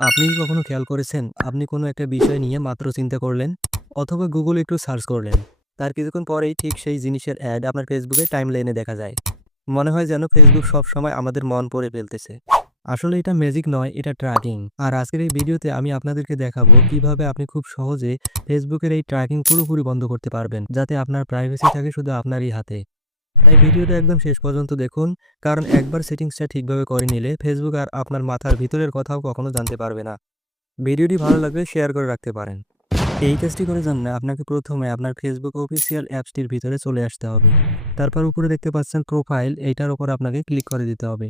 আপনি কি কখনো খেয়াল করেছেন, আপনি কোনো একটা বিষয় নিয়ে মাত্র চিন্তা করলেন অথবা গুগলে একটু সার্চ করলেন, তার কিছুক্ষণ পরেই ঠিক সেই জিনিসের অ্যাড আপনার ফেসবুকে টাইমলাইনে দেখা যায়। মনে হয় যেন ফেসবুক সবসময় আমাদের মন পড়ে ফেলতেছে। আসলে এটা ম্যাজিক নয়, এটা ট্র্যাকিং। আর আজকের এই ভিডিওতে আমি আপনাদেরকে দেখাবো কিভাবে আপনি খুব সহজে ফেসবুকের এই ট্র্যাকিং পুরোপুরি বন্ধ করতে পারবেন, যাতে আপনার প্রাইভেসি থাকে শুধু আপনারই হাতে। তাই ভিডিওটা একদম শেষ পর্যন্ত দেখুন, কারণ একবার সেটিংসটা ঠিকভাবে করে নিলে ফেসবুক আর আপনার মাথার ভিতরের কথাও কখনো জানতে পারবে না। ভিডিওটি ভালো লাগলে শেয়ার করে রাখতে পারেন। এই কাজটি করার জন্য আপনাকে প্রথমে আপনার ফেসবুক অফিসিয়াল অ্যাপসটির ভিতরে চলে আসতে হবে। তারপর উপরে দেখতে পাচ্ছেন প্রোফাইল, এইটার উপর আপনাকে ক্লিক করে দিতে হবে।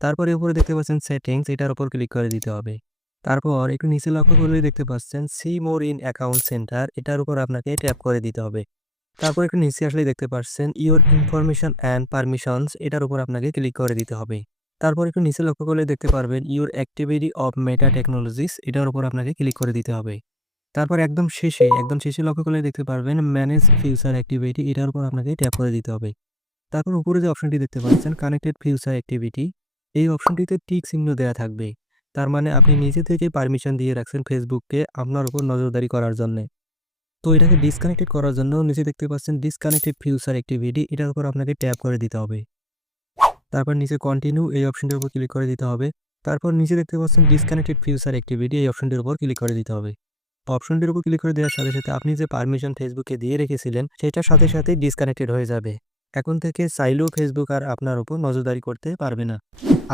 তারপরে উপরে দেখতে পাচ্ছেন সেটিংস, এটার উপর ক্লিক করে দিতে হবে। তারপর একটু নিচে লক্ষ্য করলেই দেখতে পাচ্ছেন see more in account centre, এটার উপর আপনাকে ট্যাপ করে দিতে হবে। তারপর একটু নিচে আসলেই দেখতে পাচ্ছেন ইওর ইনফরমেশন অ্যান্ড পারমিশনস, এটার উপর আপনাকে ক্লিক করে দিতে হবে। তারপর একটু নিচে লক্ষ্য করলে দেখতে পারবেন your activity of meta technologies, এটার উপর আপনাকে ক্লিক করে দিতে হবে। তারপর একদম শেষে লক্ষ্য করলে দেখতে পারবেন ম্যানেজ ফিউচার অ্যাক্টিভিটি, এটার উপর আপনাকে ট্যাপ করে দিতে হবে। তারপর উপরে যে অপশনটি দেখতে পাচ্ছেন কানেক্টেড ফিউচার অ্যাক্টিভিটি, এই অপশনটিতে টিক চিহ্ন দেওয়া থাকবে। তার মানে আপনি নিজে থেকে পারমিশন দিয়ে রাখছেন ফেসবুককে আপনার উপর নজরদারি করার জন্য। তো এটাকে ডিসকানেক্টেড করার জন্য নিচে দেখতে পাচ্ছেন ডিসকানেক্টেড ফিউচার অ্যাক্টিভিটি, এটার উপর আপনাকে ট্যাপ করে দিতে হবে। তারপর নিচে কন্টিনিউ, এই অপশনটির উপর ক্লিক করে দিতে হবে। তারপর নিচে দেখতে পাচ্ছেন ডিসকানেক্টেড ফিউচার অ্যাক্টিভিটি, এই অপশনটির উপর ক্লিক করে দিতে হবে। অপশনটির উপর ক্লিক করে দেওয়ার সাথে সাথে আপনি যে পারমিশন ফেসবুকে দিয়ে রেখেছিলেন সেটার সাথে সাথেই ডিসকানেক্টেড হয়ে যাবে। এখন থেকে চাইলেও ফেসবুক আর আপনার উপর নজরদারি করতে পারবে না।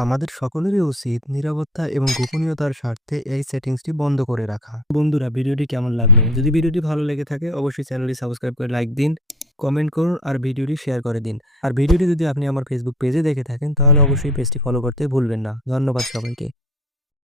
আমাদের সকলেরই উচিত নিরাপত্তা এবং গোপনীয়তার স্বার্থে এই সেটিংসটি বন্ধ করে রাখা। বন্ধুরা, ভিডিওটি কেমন লাগলো? যদি ভিডিওটি ভালো লেগে থাকে অবশ্যই চ্যানেলটি সাবস্ক্রাইব করে লাইক দিন, কমেন্ট করুন আর ভিডিওটি শেয়ার করে দিন। আর ভিডিওটি যদি আপনি আমার ফেসবুক পেজে দেখে থাকেন তাহলে অবশ্যই পেজটি ফলো করতে ভুলবেন না। ধন্যবাদ সবাইকে।